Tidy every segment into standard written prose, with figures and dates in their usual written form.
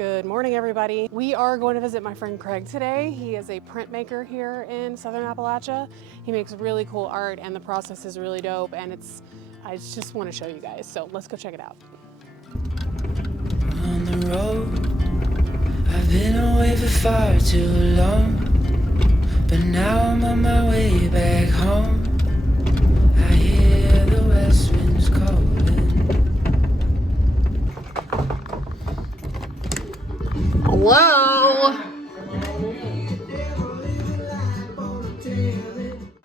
Good morning, everybody. We are going to visit my friend Craig today. He is a printmaker here in Southern Appalachia. He makes really cool art and the process is really dope, and I just want to show you guys. So let's go check it out. On the road, I've been away for far too long, but now I'm on my way back home. I hear the west winds calling. Hello.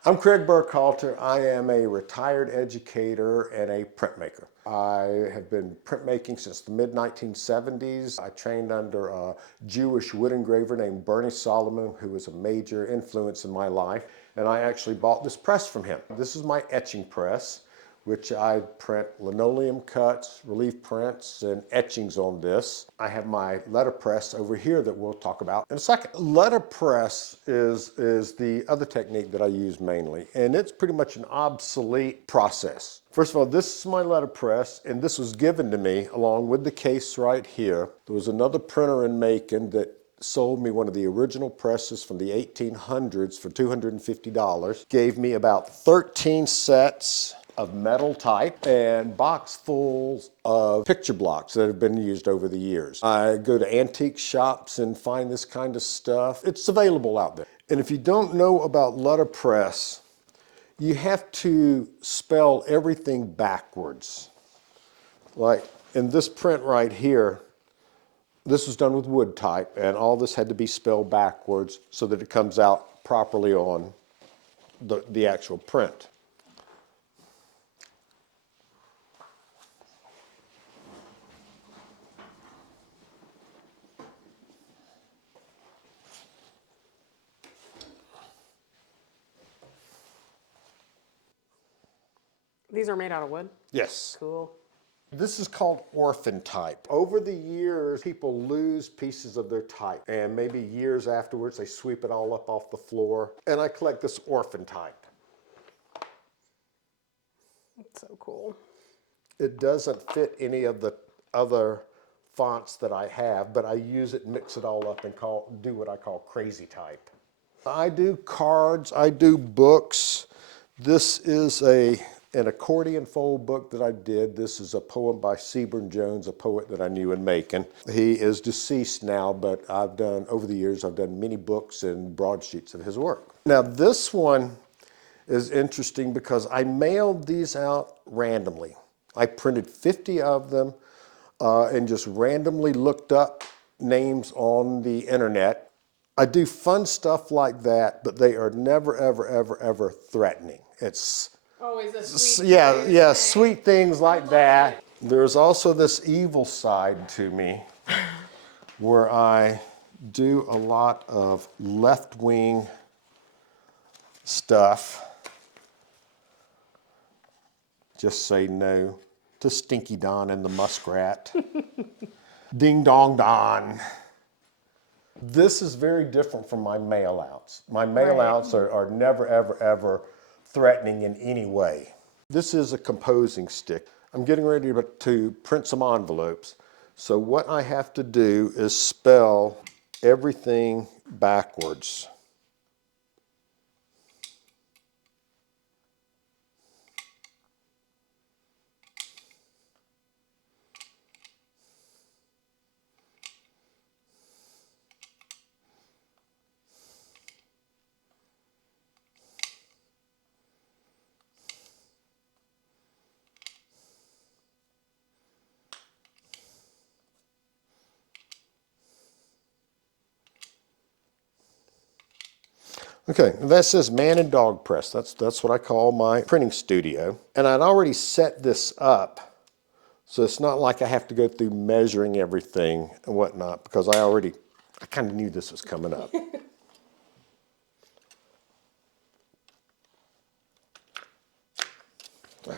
I'm Craig Burkhalter. I am a retired educator and a printmaker. I have been printmaking since the mid-1970s. I trained under a Jewish wood engraver named Bernie Solomon, who was a major influence in my life. And I actually bought this press from him. This is my etching press, which I print linoleum cuts, relief prints, and etchings on this. I have my letterpress over here that we'll talk about in a second. Letterpress is the other technique that I use mainly, and it's pretty much an obsolete process. First of all, this is my letterpress, and this was given to me along with the case right here. There was another printer in Macon that sold me one of the original presses from the 1800s for $250. Gave me about 13 sets of metal type and box fulls of picture blocks that have been used over the years. I go to antique shops and find this kind of stuff. It's available out there. And if you don't know about letterpress, you have to spell everything backwards. Like in this print right here, this was done with wood type, and all this had to be spelled backwards so that it comes out properly on the actual print. These are made out of wood? Yes. Cool. This is called orphan type. Over the years, people lose pieces of their type, and maybe years afterwards, they sweep it all up off the floor. And I collect this orphan type. That's so cool. It doesn't fit any of the other fonts that I have, but I use it, mix it all up, and do what I call crazy type. I do cards, I do books. This is an accordion fold book that I did. This is a poem by Seaburn Jones, a poet that I knew in Macon. He is deceased now, but over the years, I've done many books and broadsheets of his work. Now this one is interesting because I mailed these out randomly. I printed 50 of them and just randomly looked up names on the internet. I do fun stuff like that, but they are never, ever, ever, ever threatening. It's Always a sweet yeah, sweet things like that. There's also this evil side to me where I do a lot of left-wing stuff. Just say no to Stinky Don and the Muskrat. Ding Dong Don. This is very different from my mail-outs. My mail-outs are never, ever, ever threatening in any way. This is a composing stick. I'm getting ready to print some envelopes. So what I have to do is spell everything backwards. Okay, that says man and dog press. That's what I call my printing studio. And I'd already set this up, so it's not like I have to go through measuring everything and whatnot, because I kind of knew this was coming up. Okay.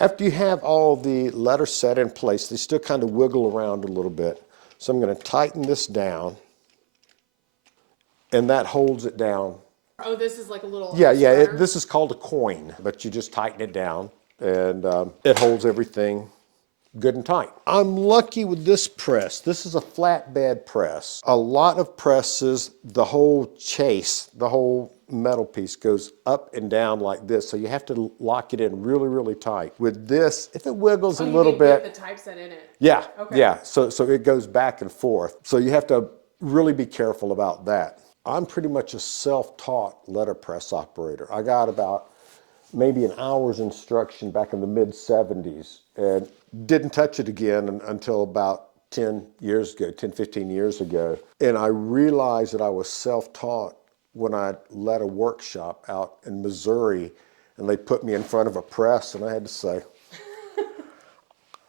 After you have all the letters set in place, they still kind of wiggle around a little bit. So I'm going to tighten this down, and that holds it down. Oh, this is like a little... Yeah, this is called a coin, but you just tighten it down. and it holds everything good and tight. I'm lucky with this press. This is a flatbed press. A lot of presses, the whole chase, the whole metal piece goes up and down like this, so you have to lock it in really, really tight. With this, if it wiggles a little bit, the typeset in it. yeah, Okay. yeah. So it goes back and forth. So you have to really be careful about that. I'm pretty much a self-taught letterpress operator. I got about maybe an hour's instruction back in the mid-70s and didn't touch it again until about 10 years ago, 10, 15 years ago. And I realized that I was self-taught when I led a workshop out in Missouri, and they put me in front of a press, and I had to say,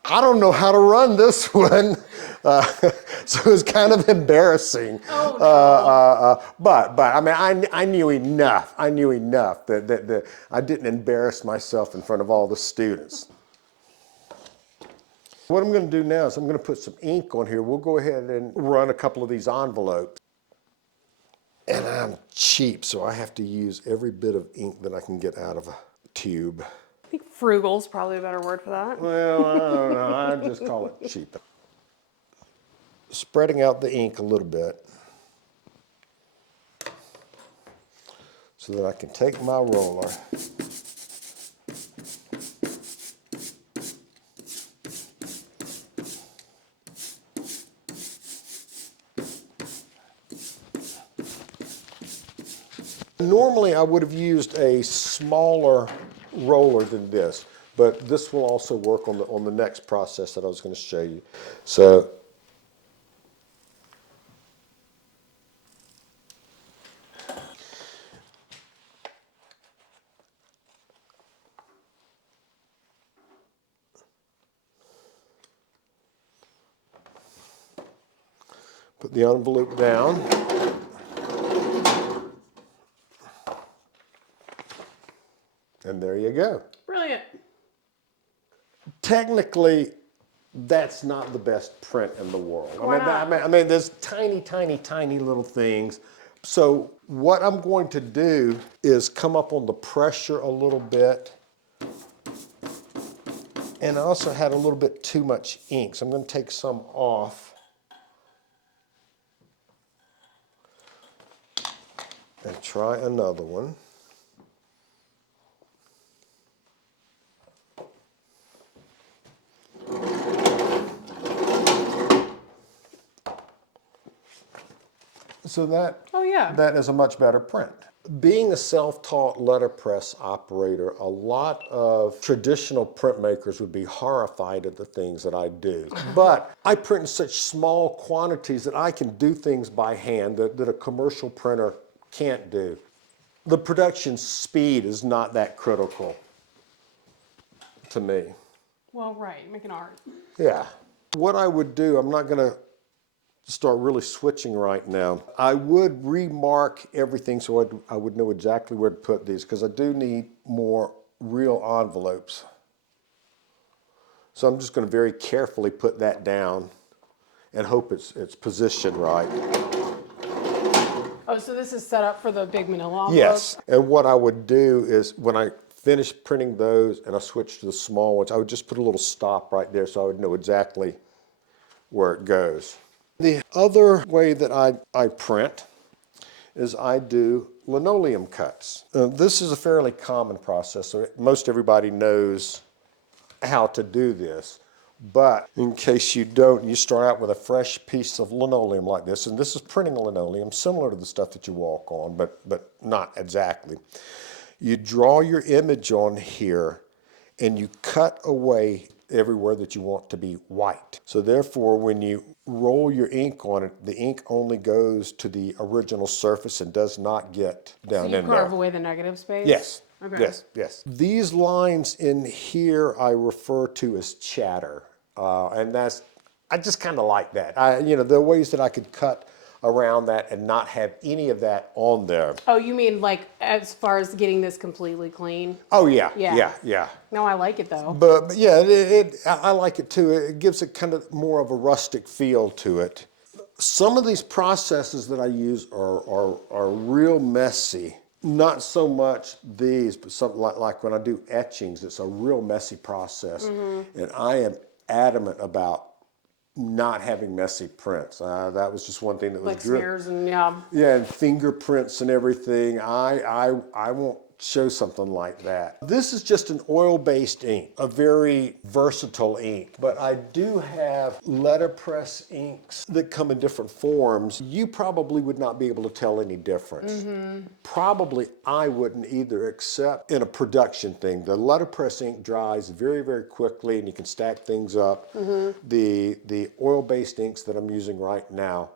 I don't know how to run this one. So it was kind of embarrassing. Oh, no. But I mean, I knew enough. I knew enough that I didn't embarrass myself in front of all the students. What I'm going to do now is I'm going to put some ink on here. We'll go ahead and run a couple of these envelopes. And I'm cheap, so I have to use every bit of ink that I can get out of a tube. I think frugal's probably a better word for that. Well, I don't know. I just call it cheap. Spreading out the ink a little bit so that I can take my roller Normally I would have used a smaller roller than this, but this will also work on the next process that I was going to show you. So put the envelope down. And there you go. Brilliant. Technically, that's not the best print in the world. Why not? I mean, there's tiny, tiny, tiny little things. So what I'm going to do is come up on the pressure a little bit. And I also had a little bit too much ink, so I'm going to take some off. And try another one. So that is a much better print. Being a self-taught letterpress operator, a lot of traditional printmakers would be horrified at the things that I do. But I print in such small quantities that I can do things by hand that a commercial printer can't do. The production speed is not that critical to me. Well, right, making art. Yeah. What I would do, I'm not going to start really switching right now. I would remark everything so I would know exactly where to put these, because I do need more real envelopes. So I'm just going to very carefully put that down and hope it's positioned right. Oh, so this is set up for the big manila envelopes? Yes, and what I would do is when I finish printing those and I switch to the small ones, I would just put a little stop right there so I would know exactly where it goes. The other way that I print is I do linoleum cuts. This is a fairly common process, so most everybody knows how to do this. But in case you don't, you start out with a fresh piece of linoleum like this, and this is printing linoleum, similar to the stuff that you walk on, but not exactly. You draw your image on here, and you cut away everywhere that you want to be white. So therefore, when you roll your ink on it, the ink only goes to the original surface and does not get down in there. So you carve away the negative space? Yes. Okay. Yes. These lines in here I refer to as chatter, and I just kind of like that. There are ways that I could cut around that and not have any of that on there. Oh, you mean like as far as getting this completely clean? Oh yeah. No, I like it though. But yeah, I like it too. It gives it kind of more of a rustic feel to it. Some of these processes that I use are real messy. Not so much these, but something like when I do etchings, it's a real messy process. And I am adamant about not having messy prints. That was just one thing that was Like smears and yeah. Yeah, and fingerprints and everything. I won't show something like that. This is just an oil-based ink, a very versatile ink. But I do have letterpress inks that come in different forms. You probably would not be able to tell any difference. Probably I wouldn't either, except in a production thing. The letterpress ink dries very, very quickly and you can stack things up. The oil-based inks that I'm using right now,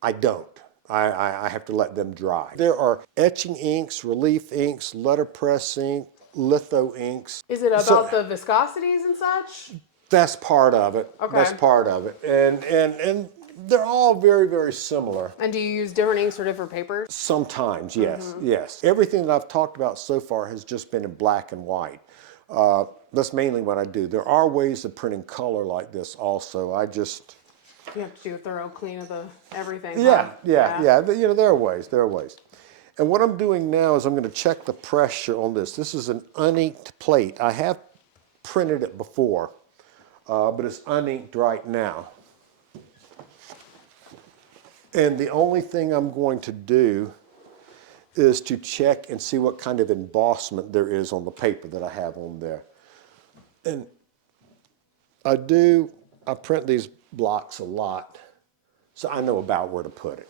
I don't. I have to let them dry. There are etching inks, relief inks, letterpress ink, litho inks. Is it about the viscosities and such? That's part of it. Okay. That's part of it. And they're all very, very similar. And do you use different inks for different papers? Sometimes, yes, yes. Everything that I've talked about so far has just been in black and white. That's mainly what I do. There are ways of printing color like this also. You have to do a thorough clean of everything. Yeah, huh? yeah. You know, there are ways. And what I'm doing now is I'm going to check the pressure on this. This is an uninked plate. I have printed it before, but it's uninked right now. And the only thing I'm going to do is to check and see what kind of embossment there is on the paper that I have on there. And I print these blocks a lot, so I know about where to put it.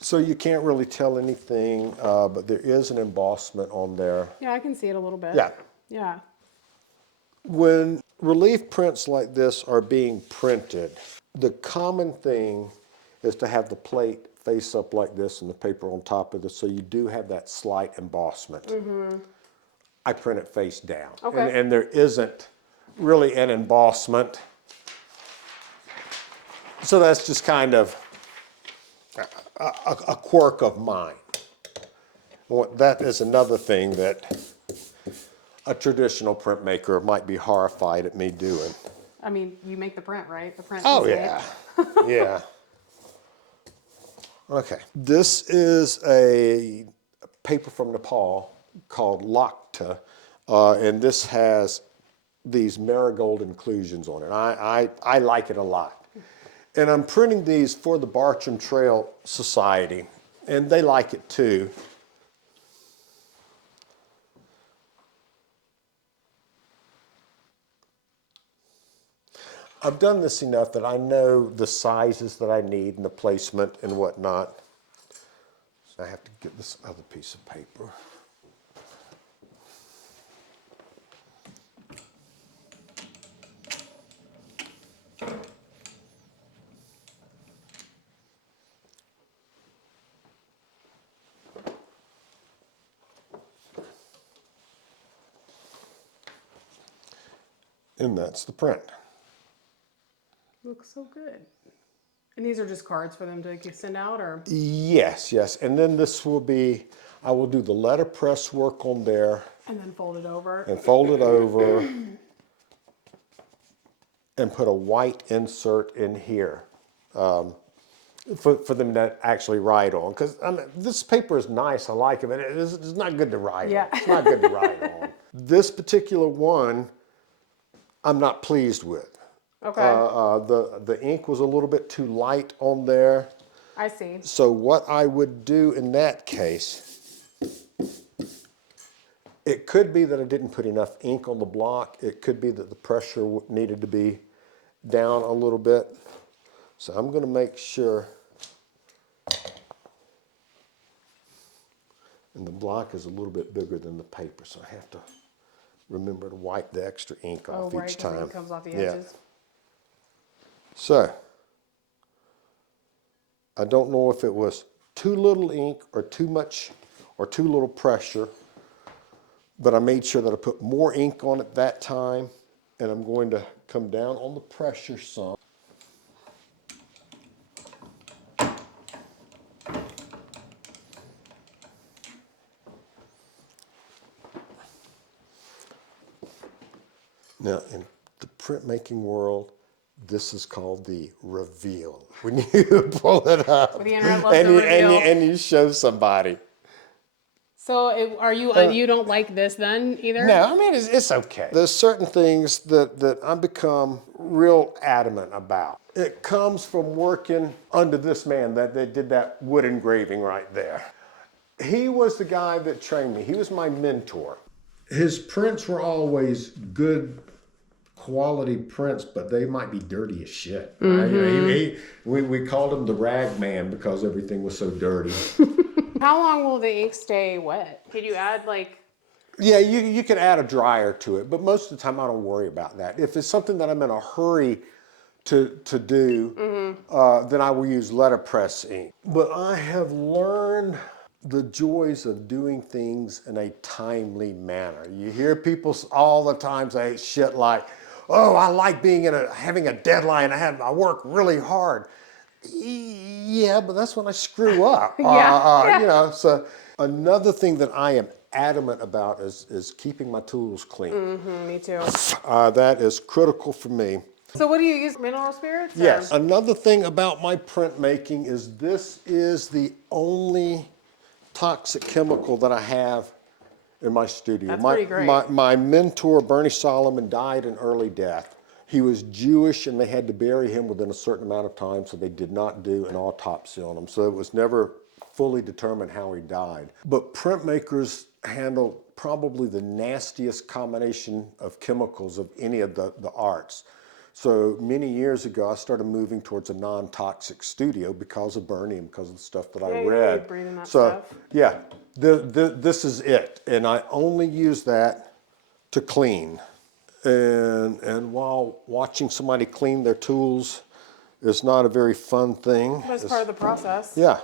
So you can't really tell anything, but there is an embossment on there. Yeah, I can see it a little bit. Yeah. Yeah. When relief prints like this are being printed, the common thing is to have the plate face up like this and the paper on top of this, so you do have that slight embossment. I print it face down. Okay. And there isn't really an embossment. So that's just kind of a quirk of mine. That is another thing that a traditional printmaker might be horrified at me doing. I mean, you make the print, right? The print. Oh, is yeah. Yeah. Okay. This is a paper from Nepal called Lakta, and this has these marigold inclusions on it. I like it a lot. And I'm printing these for the Bartram Trail Society, and they like it too. I've done this enough that I know the sizes that I need and the placement and whatnot. So I have to get this other piece of paper. And that's the print. Looks so good. And these are just cards for them to send out, or? Yes, yes. And then this will be, I will do the letterpress work on there. And then fold it over. And fold it over. And put a white insert in here for them to actually write on. Because this paper is nice, I like it, but it's not good to write on. It's not good to write on. This particular one, I'm not pleased with. Okay. The ink was a little bit too light on there. I see. So what I would do in that case, it could be that I didn't put enough ink on the block. It could be that the pressure needed to be down a little bit. So I'm going to make sure. And the block is a little bit bigger than the paper, so I have to remember to wipe the extra ink off each time. It comes off the edges. So, I don't know if it was too little ink or too much or too little pressure, but I made sure that I put more ink on it that time, and I'm going to come down on the pressure some. Now, in the printmaking world, this is called the reveal. When you pull it up The internet loves and the you, reveal. and you show somebody. So are you you don't like this then either? No, I mean, it's okay. There's certain things that I've become real adamant about. It comes from working under this man that did that wood engraving right there. He was the guy that trained me. He was my mentor. His prints were always good quality prints, but they might be dirty as shit. Right? You know, we called him the rag man because everything was so dirty. How long will the ink stay wet? Could you add like... Yeah, you can add a dryer to it, but most of the time I don't worry about that. If it's something that I'm in a hurry to do, then I will use letterpress ink. But I have learned the joys of doing things in a timely manner. You hear people all the time say shit like, "Oh, I like being having a deadline. I work really hard." Yeah, but that's when I screw up. Yeah. You know, so another thing that I am adamant about is keeping my tools clean. Me too. That is critical for me. So what do you use, mineral spirits? or- Yes. Another thing about my printmaking is this is the only toxic chemical that I have in my studio. That's pretty great. My mentor, Bernie Solomon, died in early death. He was Jewish and they had to bury him within a certain amount of time, so they did not do an autopsy on him. So it was never fully determined how he died. But printmakers handle probably the nastiest combination of chemicals of any of the arts. So many years ago, I started moving towards a non-toxic studio because of Bernie and because of the stuff that I you read. keep breathing that So stuff. yeah, this is it. And I only use that to clean. And while watching somebody clean their tools is not a very fun thing. That's part of the process. Yeah.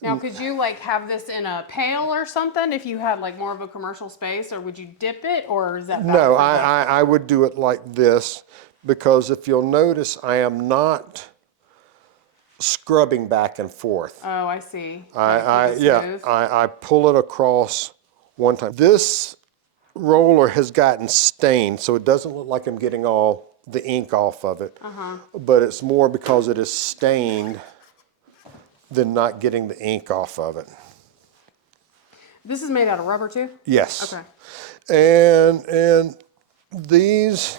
Now, could you like have this in a pail or something if you had like more of a commercial space, or would you dip it, or is that bad No, for I would do it like this, because if you'll notice, I am not scrubbing back and forth. Oh, I see. I pull it across one time. This roller has gotten stained, so it doesn't look like I'm getting all the ink off of it. But it's more because it is stained than not getting the ink off of it. This is made out of rubber too? Yes. Okay. And these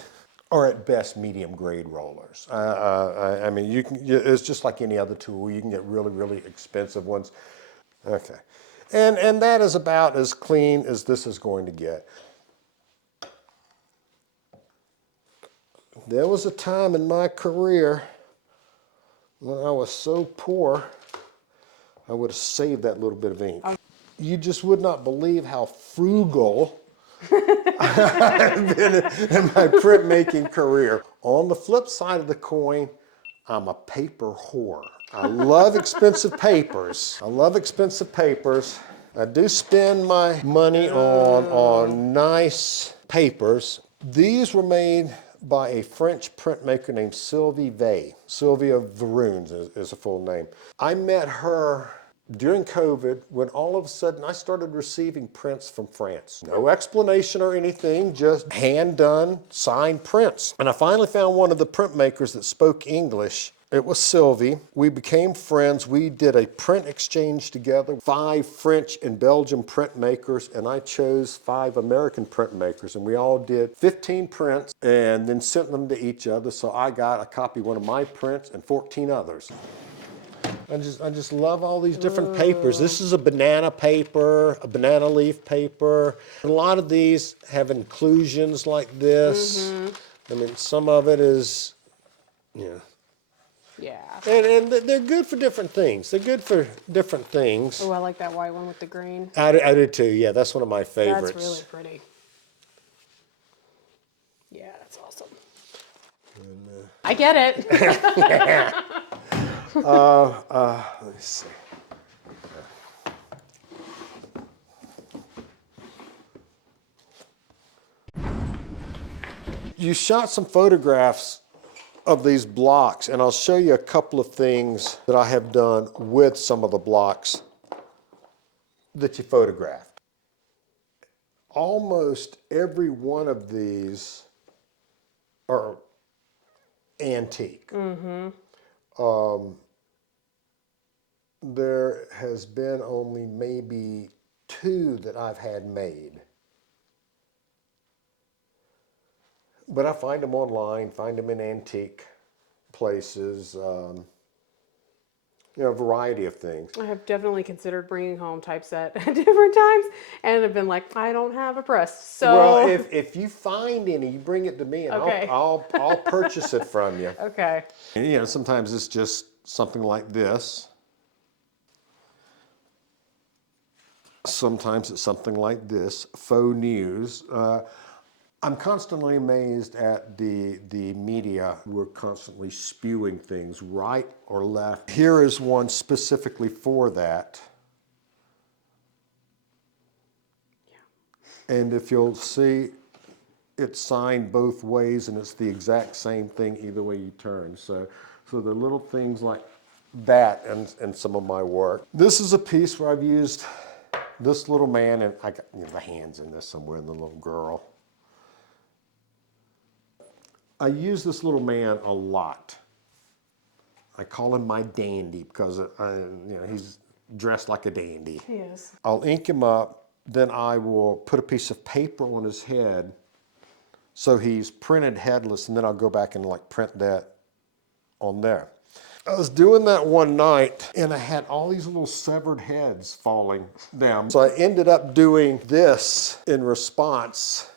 are at best medium grade rollers. I mean, it's just like any other tool. You can get really, really expensive ones. Okay. And that is about as clean as this is going to get. There was a time in my career when I was so poor, I would have saved that little bit of ink. You just would not believe how frugal I've been in my printmaking career. On the flip side of the coin, I'm a paper whore. I love expensive papers. I do spend my money on nice papers. These were made by a French printmaker named Sylvie Vey. Sylvia Veroons is a full name. I met her during COVID when all of a sudden I started receiving prints from France. No explanation or anything, just hand-done, signed prints. And I finally found one of the printmakers that spoke English. It was Sylvie. We became friends. We did a print exchange together. 5 French and Belgian printmakers, and I chose 5 American printmakers. And we all did 15 prints and then sent them to each other. So I got a copy of one of my prints and 14 others. I just love all these different papers. This is a banana paper, a banana leaf paper. A lot of these have inclusions like this. I mean, some of it is, yeah. Yeah. And they're good for different things. They're good for different things. Oh, I like that white one with the green. I do too, yeah. That's one of my favorites. That's really pretty. Yeah, that's awesome. And, I get it. let me see. You shot some photographs of these blocks, and I'll show you a couple of things that I have done with some of the blocks that you photographed. Almost every one of these are antique. There has been only maybe 2 that I've had made. But I find them online, find them in antique places, a variety of things. I have definitely considered bringing home typeset at different times, and have been like, I don't have a press. So Well, if you find any, you bring it to me, and Okay. I'll purchase it from you. okay. And, sometimes it's just something like this. Sometimes it's something like this, faux news. I'm constantly amazed at the media. We're constantly spewing things right or left. Here is one specifically for that. Yeah. And if you'll see, it's signed both ways, and it's the exact same thing either way you turn. So the little things like that in some of my work. This is a piece where I've used this little man, and I got the hands in this somewhere, and the little girl. I use this little man a lot. I call him my dandy because he's dressed like a dandy. He is. I'll ink him up, then I will put a piece of paper on his head so he's printed headless, and then I'll go back and print that on there. I was doing that one night, and I had all these little severed heads falling down. So I ended up doing this in response.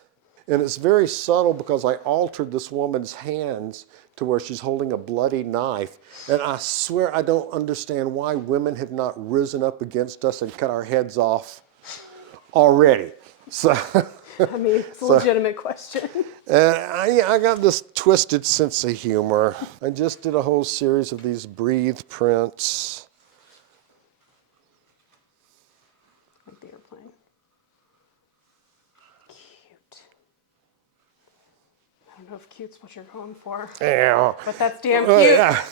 And it's very subtle because I altered this woman's hands to where she's holding a bloody knife. And I swear I don't understand why women have not risen up against us and cut our heads off already. So, I mean, it's a legitimate question. And I got this twisted sense of humor. I just did a whole series of these breathe prints. Like the airplane. Cute. I don't know if cute's what you're going for, Yeah. but that's damn cute. Yeah.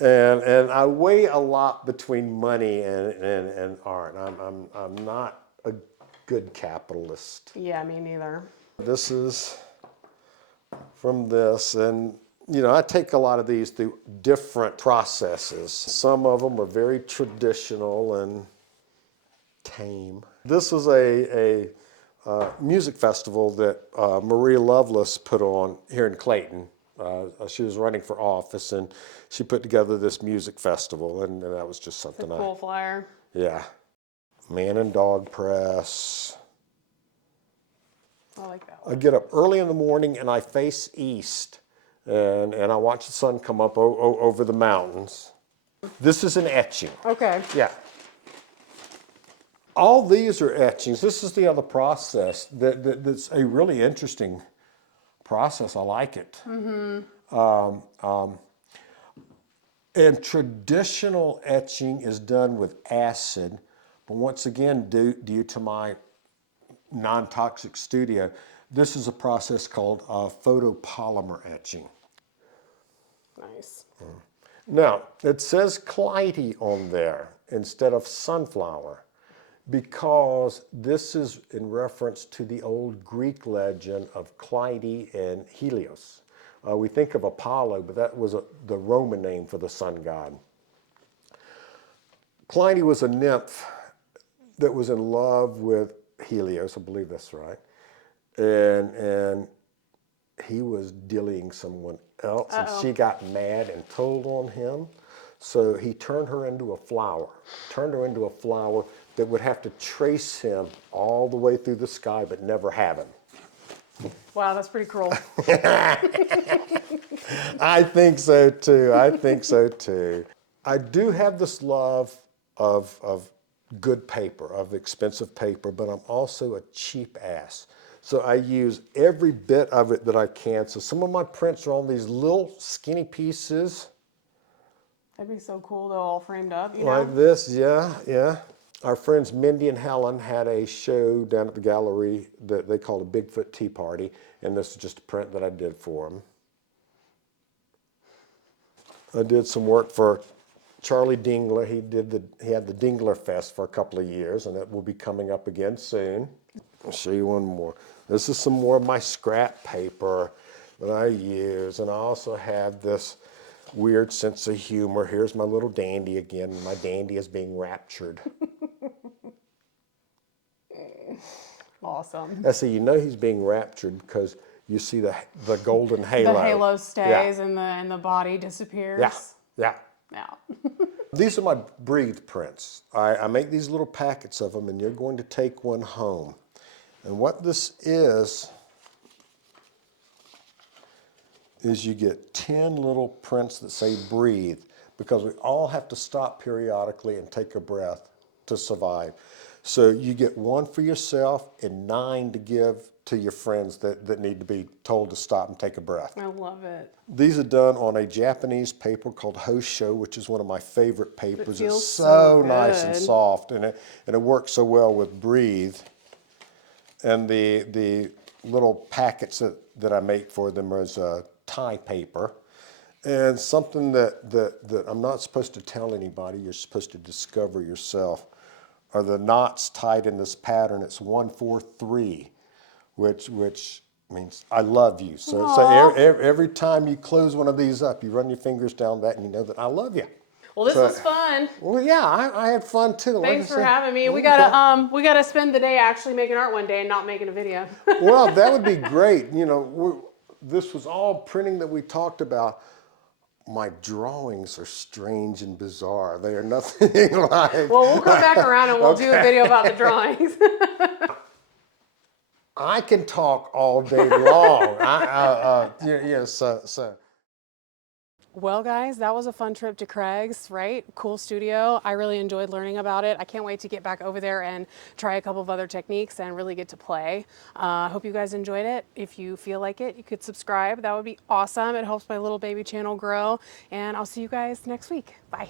And I weigh a lot between money and art. I'm not a good capitalist. Yeah, me neither. This is from this, and I take a lot of these through different processes. Some of them are very traditional and tame. This was a music festival that Maria Lovelace put on here in Clayton. She was running for office, and she put together this music festival, and that was just something. It's a cool flyer. Yeah. Man and dog press. I like that I one. get up early in the morning and I face east, and I watch the sun come up over the mountains. This is an etching. Okay. Yeah. All these are etchings. This is the other process that's a really interesting process. I like it. And traditional etching is done with acid, but once again, due to my non-toxic studio, this is a process called photopolymer etching. Nice. Now, it says Clytie on there instead of sunflower because this is in reference to the old Greek legend of Clytie and Helios. We think of Apollo, but that was the Roman name for the sun god. Clytie was a nymph that was in love with Helios, I believe that's right, and he was dealing someone else, and she got mad and told on him. So he turned her into a flower that would have to trace him all the way through the sky, but never have him. Wow, that's pretty cruel. I think so too. I do have this love of good paper, of expensive paper, but I'm also a cheap ass. So I use every bit of it that I can. So some of my prints are on these little skinny pieces. That'd be so cool though, all framed up, Like this, yeah. Our friends Mindy and Helen had a show down at the gallery that they called a Bigfoot Tea Party, and this is just a print that I did for them. I did some work for Charlie Dingler. He had the Dingler Fest for a couple of years, and it will be coming up again soon. I'll show you one more. This is some more of my scrap paper that I use, and I also have this weird sense of humor. Here's my little dandy again. My dandy is being raptured. Awesome. I see, you know he's being raptured because you see the golden halo. The halo stays and the body disappears. Yeah. Yeah. These are my breathe prints. I make these little packets of them, and you're going to take one home. And what this is you get 10 little prints that say breathe, because we all have to stop periodically and take a breath to survive. So you get one for yourself and 9 to give to your friends that need to be told to stop and take a breath. I love it. These are done on a Japanese paper called Hosho, which is one of my favorite papers. It feels it's so so nice and good. soft, and it works so well with Breathe. And the little packets that I make for them is tie paper. And something that I'm not supposed to tell anybody, you're supposed to discover yourself, are the knots tied in this pattern. It's 143, which means I love you. So every time you close one of these up, you run your fingers down that and you know that I love you. Well, this was fun. Well, yeah, I had fun too. Thanks for having me. We gotta spend the day actually making art one day and not making a video. Well, that would be great. You know, this was all printing that we talked about. My drawings are strange and bizarre. They are nothing like... Well, we'll come back around and we'll do a video about the drawings. I can talk all day long. So. Well, guys, that was a fun trip to Craig's, right? Cool studio. I really enjoyed learning about it. I can't wait to get back over there and try a couple of other techniques and really get to play. I hope you guys enjoyed it. If you feel like it, you could subscribe. That would be awesome. It helps my little baby channel grow. And I'll see you guys next week. Bye.